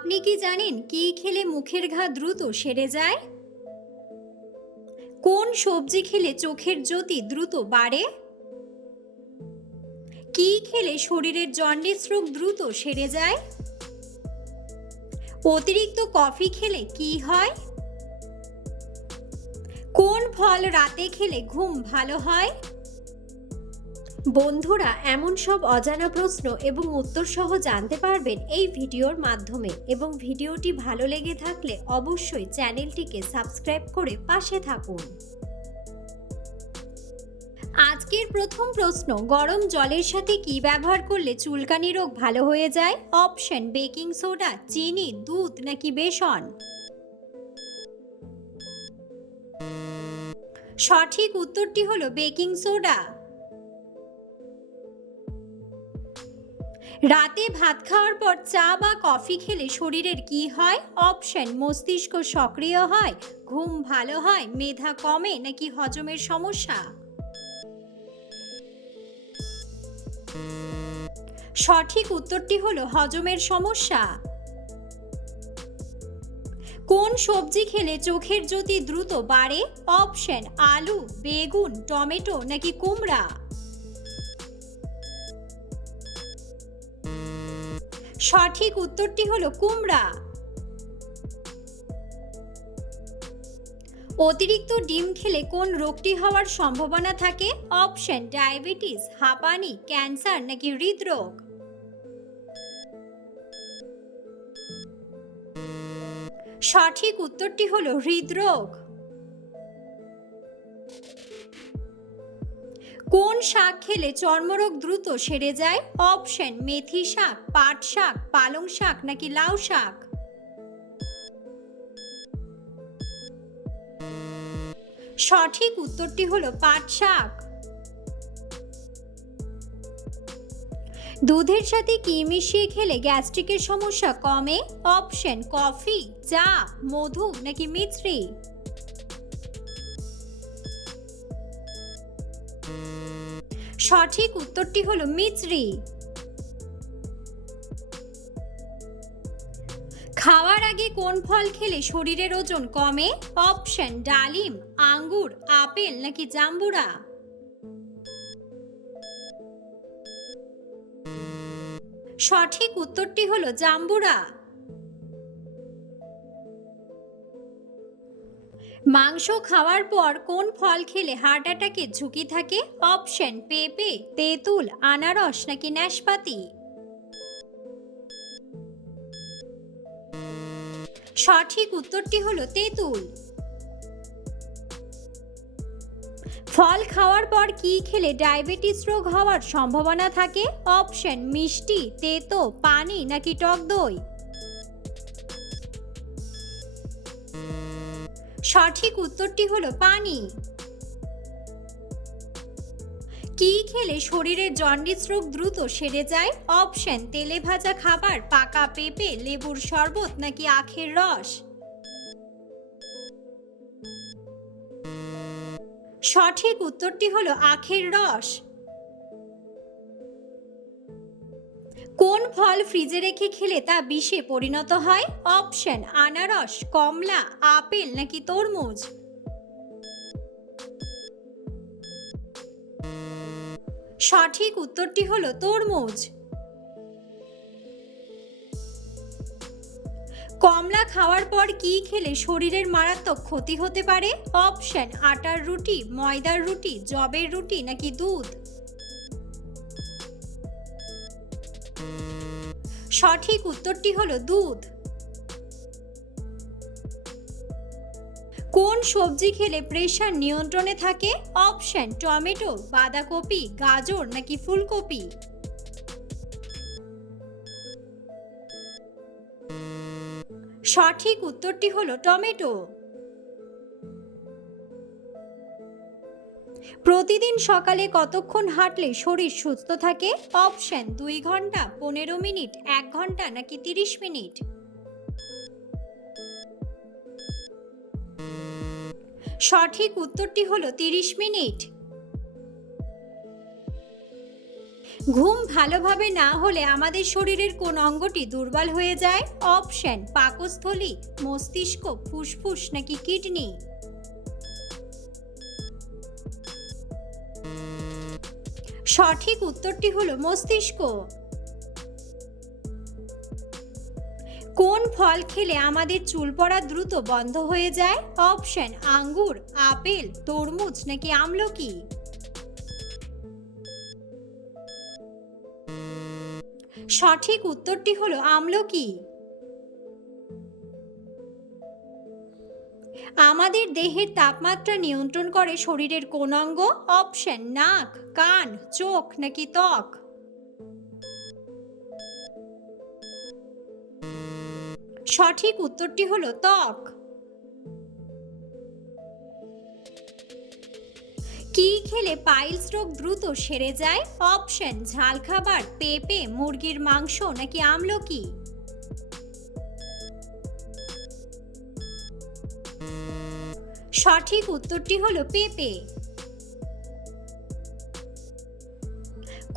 আপনি কি জানেন কি খেলে মুখের ঘা দ্রুত সেরে যায়? কোন সবজি খেলে চোখের জ্যোতি দ্রুত বাড়ে? কি খেলে শরীরের জন্ডিস রোগ দ্রুত সেরে যায়? অতিরিক্ত কফি খেলে কি হয়? কোন ফল রাতে খেলে ঘুম ভালো হয়? বন্ধুরা, এমন সব অজানা প্রশ্ন এবং উত্তর সহ জানতে পারবেন এই ভিডিওর মাধ্যমে, এবং ভিডিওটি ভালো লেগে থাকলে অবশ্যই চ্যানেলটিকে সাবস্ক্রাইব করে পাশে থাকুন। আজকের প্রথম প্রশ্ন, গরম জলের সাথে কি ব্যবহার করলে চুলকানি রোগ ভালো হয়ে যায়? অপশন: বেকিং সোডা, চিনি, দুধ নাকি বেসন? সঠিক উত্তরটি হলো বেকিং সোডা। রাতে ভাত খাওয়ার পর চা বা কফি খেলে শরীরের কি হয়? অপশন: মস্তিষ্ক সক্রিয় হয়, ঘুম ভালো হয়, মেধা কমে নাকি হজমের সমস্যা? সঠিক উত্তরটি হলো হজমের সমস্যা। কোন সবজি খেলে চোখের জ্যোতি দ্রুত বাড়ে? অপশন: আলু, বেগুন, টমেটো নাকি কুমড়া? সঠিক উত্তরটি হলো কুমড়া। অতিরিক্ত ডিম খেলে কোন রোগটি হওয়ার সম্ভাবনা থাকে? অপশন: ডায়াবেটিস, হাঁপানি, ক্যান্সার নাকি হৃদরোগ? সঠিক উত্তরটি হলো হৃদরোগ। কোন শাক খেলে চর্মরোগ দ্রুত সেরে যায়? অপশন: মেথি শাক, পাট শাক, পালং শাক নাকি লাউ শাক? সঠিক উত্তরটি হলো পাট শাক। দুধের সাথে কি মিশিয়ে খেলে গ্যাস্ট্রিকের সমস্যা কমে? অপশন: কফি, চা, মধু নাকি মিছরি? সঠিক উত্তরটি হলো মিছরি। খাওয়ার আগে কোন ফল খেলে শরীরের ওজন কমে? অপশন: ডালিম, আঙ্গুর, আপেল নাকি জাম্বুরা? সঠিক উত্তরটি হলো জাম্বুরা। মাংস খাওয়ার পর কোন ফল খেলে হার্ট অ্যাটাকের ঝুঁকি থাকে? অপশন: পেঁপে, তেঁতুল, আনারস নাকি নাশপাতি? সঠিক উত্তরটি হলো তেঁতুল। ফল খাওয়ার পর কি খেলে ডায়াবেটিস রোগ হওয়ার সম্ভাবনা থাকে? অপশন: মিষ্টি, তেতো, পানি নাকি টক দই? সঠিক উত্তরটি হলো পানি। কি খেলে শরীরের জন্ডিস রোগ দ্রুত সেরে যায়? অপশন: তেলে ভাজা খাবার, পাকা পেঁপে, লেবুর শরবত নাকি আখের রস? সঠিক উত্তরটি হলো আখের রস। কোন ফল ফ্রিজে রেখে খেলে তা বিষে পরিণত হয়? অপশন: আনারস, কমলা, আপেল নাকি তরমুজ? সঠিক উত্তরটি হলো তরমুজ। কমলা খাওয়ার পর কি খেলে শরীরের মারাত্মক ক্ষতি হতে পারে? অপশন: আটার রুটি, ময়দার রুটি, যবের রুটি নাকি দুধ? সঠিক উত্তরটি হলো দুধ। কোন সবজি খেলে প্রেশার নিয়ন্ত্রণে থাকে? অপশন: টমেটো, বাঁধাকপি, গাজর নাকি ফুলকপি? সঠিক উত্তরটি হলো টমেটো। প্রতিদিন সকালে কতক্ষণ হাঁটলে শরীর সুস্থ থাকে? অপশন: 2 ঘন্টা, 15 মিনিট, 1 ঘন্টা নাকি 30 মিনিট? সঠিক উত্তরটি হলো 30 মিনিট। ঘুম ভালোভাবে না হলে আমাদের শরীরের কোন অঙ্গটি দুর্বল হয়ে যায়? অপশন পাকস্থলী, মস্তিষ্ক, ফুসফুস নাকি কিডনি। সঠিক উত্তরটি হলো মস্তিষ্ক। কোন ফল খেলে আমাদের চুল পড়া দ্রুত বন্ধ হয়ে যায়? অপশন আঙ্গুর, আপেল, তরমুজ নাকি আমলকি। সঠিক উত্তরটি হলো আমলকি। আমাদের দেহের তাপমাত্রা নিয়ন্ত্রণ করে শরীরের কোন অঙ্গ? অপশন নাক, কান, চোখ নাকি ত্বক। সঠিক উত্তরটি হলো ত্বক। কি খেলে পাইলস রোগ দ্রুত সেরে যায়? অপশন ঝাল খাবার, পেঁপে, মুরগির মাংস নাকি আমলকি। সঠিক উত্তরটি হলো পেঁপে।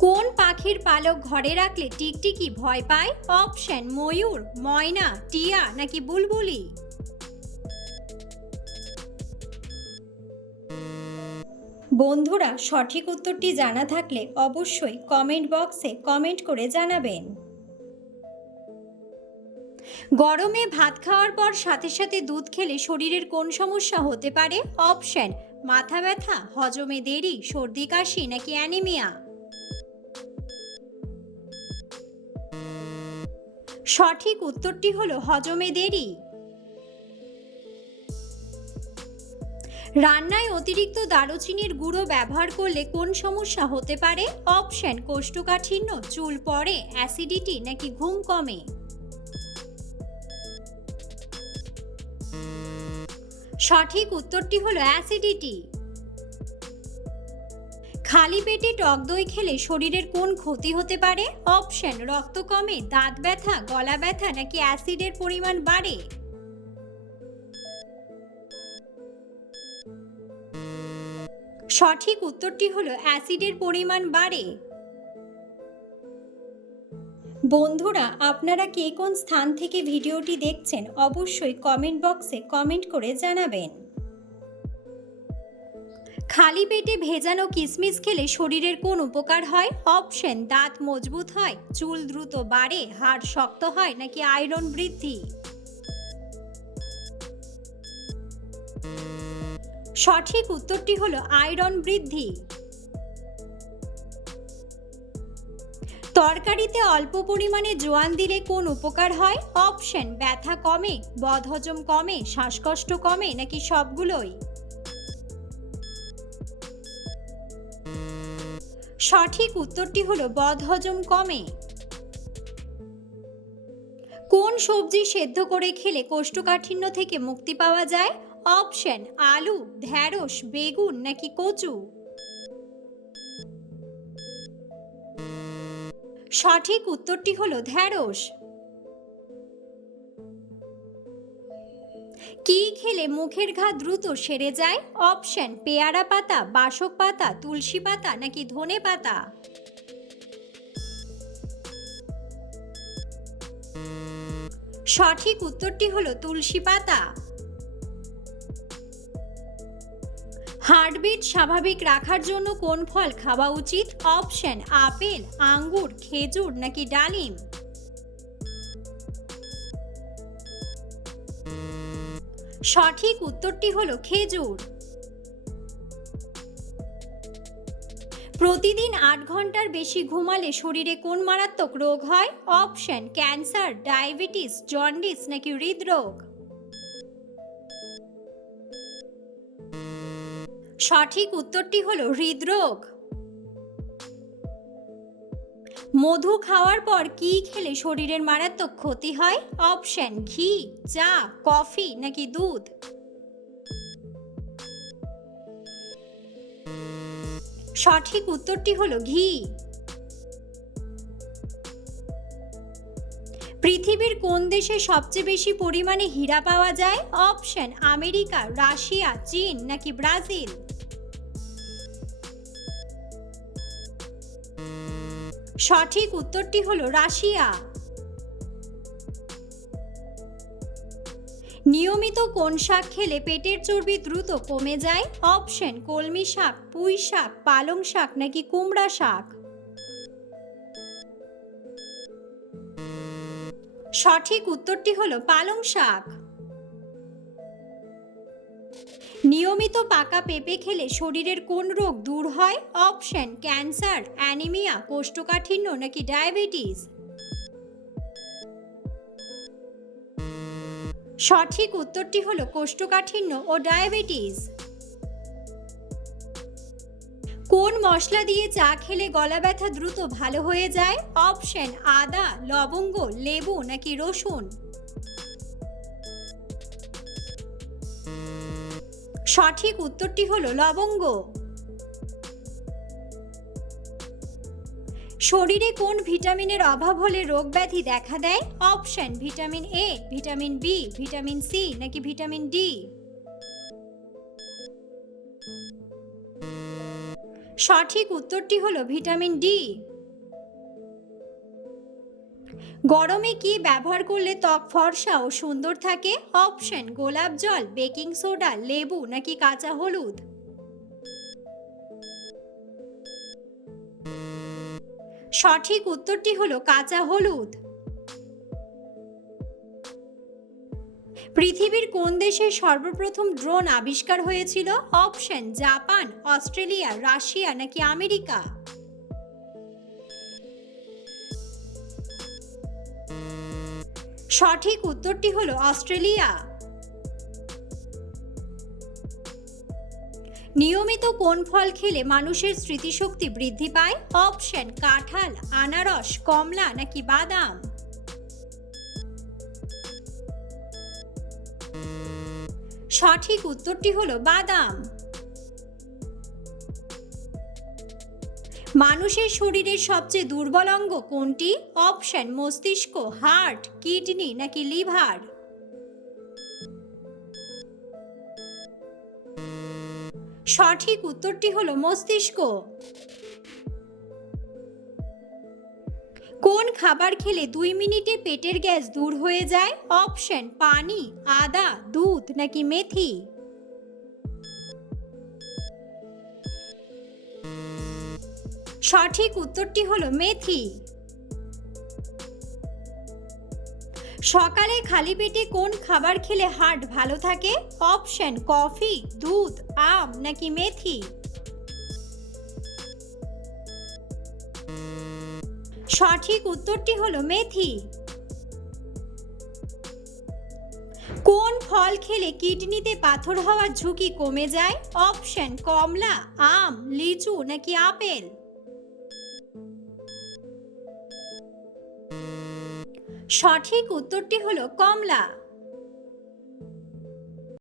কোন পাখির পালক ঘরে রাখলে টিকটিকি ভয় পায়? অপশন ময়ূর, ময়না, টিয়া নাকি বুলবুলি। বন্ধুরা, সঠিক উত্তরটি জানা থাকলে অবশ্যই কমেন্ট বক্সে কমেন্ট করে জানাবেন। গরমে ভাত খাওয়ার পর সাথে সাথে দুধ খেলে শরীরের কোন সমস্যা হতে পারে? অপশন মাথা ব্যথা, হজমে দেরি, সর্দি কাশি নাকি অ্যানিমিয়া। সঠিক উত্তরটি হলো হজমে দেরি। রান্নায় অতিরিক্ত দারুচিনির গুঁড়ো ব্যবহার করলে কোন সমস্যা হতে পারে? অপশন কোষ্ঠকাঠিন্য, চুল পড়ে, অ্যাসিডিটি নাকি ঘুম কমে। সঠিক উত্তরটি হলো অ্যাসিডিটি। খালি পেটে টক দই খেলে শরীরের কোন ক্ষতি হতে পারে? অপশন রক্ত কমে, দাঁত ব্যথা, গলা ব্যথা নাকি অ্যাসিডের পরিমাণ বাড়ে। সঠিক উত্তরটি হলো অ্যাসিডের পরিমাণ বাড়ে। বন্ধুরা, আপনারা কে কোন স্থান থেকে ভিডিওটি দেখছেন অবশ্যই কমেন্ট বক্সে কমেন্ট করে জানাবেন। খালি পেটে ভেজানো কিশমিশ খেলে শরীরের কোন উপকার হয়? অপশন দাঁত মজবুত হয়, চুল দ্রুত বাড়ে, হাড় শক্ত হয় নাকি আয়রন বৃদ্ধি। সঠিক উত্তরটি হলো আয়রন বৃদ্ধি। তরকারিতে অল্প পরিমাণে জোয়ান দিলে কোন উপকার হয়? অপশন ব্যথা কমে, বদহজম কমে, শ্বাসকষ্ট কমে নাকি সবগুলোই। সঠিক উত্তরটি হলো বদহজম কমে। কোন সবজি সেদ্ধ করে খেলে কোষ্ঠকাঠিন্য থেকে মুক্তি পাওয়া যায়? অপশন আলু, ঢ্যাঁড়স, বেগুন নাকি কচু। সঠিক উত্তরটি হলো ঢ্যাঁড়স। কি খেলে মুখের ঘা দ্রুত সেরে যায়? অপশন পেয়ারা পাতা, বাসক পাতা, তুলসী পাতা নাকি ধনে পাতা। সঠিক উত্তরটি হলো তুলসী পাতা। হার্টবিট স্বাভাবিক রাখার জন্য কোন ফল খাওয়া উচিত? অপশন আপেল, আঙ্গুর, খেজুর নাকি ডালিম। সঠিক উত্তরটি হলো খেজুর। প্রতিদিন 8 ঘন্টার বেশি ঘুমালে শরীরে কোন মারাত্মক রোগ হয়? অপশন ক্যান্সার, ডায়াবেটিস, জন্ডিস নাকি হৃদরোগ। সঠিক উত্তরটি হলো হৃদরোগ। মধু খাওয়ার পর কি খেলে শরীরের মারাত্মক ক্ষতি হয়? অপশন ঘি, চা, কফি নাকি দুধ। সঠিক উত্তরটি হলো ঘি। পৃথিবীর কোন দেশে সবচেয়ে বেশি পরিমাণে হীরা পাওয়া যায়? অপশন আমেরিকা, রাশিয়া, চীন নাকি ব্রাজিল। সঠিক উত্তরটি হলো রাশিয়া। নিয়মিত কোন শাক খেলে পেটের চর্বি দ্রুত কমে যায়? অপশন কলমি শাক, পুঁই শাক, পালং শাক নাকি কুমড়া শাক। সঠিক উত্তরটি হলো পালং শাক। নিয়মিত পাকা পেঁপে খেলে শরীরের কোন রোগ দূর হয়? অপশন ক্যান্সার, অ্যানিমিয়া, কোষ্ঠকাঠিন্য নাকি ডায়াবেটিস। সঠিক উত্তরটি হলো কোষ্ঠকাঠিন্য ও ডায়াবেটিস। কোন মশলা দিয়ে চা খেলে গলা ব্যথা দ্রুত ভালো হয়ে যায়? অপশন আদা, লবঙ্গ, লেবু নাকি রসুন। সঠিক উত্তরটি হলো লবঙ্গ। শরীরে কোন ভিটামিনের অভাব হলে রোগ ব্যাধি দেখা দেয়? Option vitamin A, vitamin B, vitamin C নাকি ভিটামিন ডি। সঠিক উত্তরটি হলো ভিটামিন ডি। গরমে কি ব্যবহার করলে ত্বক ফর্সা ও সুন্দর থাকে? অপশন গোলাপ জল, বেকিং সোডা, লেবু নাকি কাঁচা হলুদ। সঠিক উত্তরটি হলো কাঁচা হলুদ। পৃথিবীর কোন দেশে সর্বপ্রথম ড্রোন আবিষ্কার হয়েছিল? অপশন জাপান, অস্ট্রেলিয়া, রাশিয়া নাকি আমেরিকা। সঠিক উত্তরটি হলো অস্ট্রেলিয়া। নিয়মিত কোন ফল খেলে মানুষের স্মৃতিশক্তি বৃদ্ধি পায়? অপশন কাঁঠাল, আনারস, কমলা নাকি বাদাম। সঠিক উত্তরটি হলো বাদাম। মানুষের শরীরের সবচেয়ে দুর্বল অঙ্গ কোনটি? অপশন মস্তিষ্ক, হার্ট, কিডনি নাকি লিভার। সঠিক উত্তরটি হলো মস্তিষ্ক। কোন খাবার খেলে 2 মিনিটে পেটের গ্যাস দূর হয়ে যায়? অপশন পানি, আদা, দুধ নাকি মেথি। সঠিক উত্তরটি হলো মেথি। সকালে খালি পেটে কোন খাবার খেলে হার্ট ভালো থাকে? অপশন কফি, দুধ, আম নাকি মেথি। সঠিক উত্তরটি হলো মেথি। কোন ফল খেলে কিডনিতে পাথর হওয়ার ঝুঁকি কমে যায়? অপশন কমলা, আম, লিচু নাকি আপেল। সঠিক উত্তরটি হলো কমলা।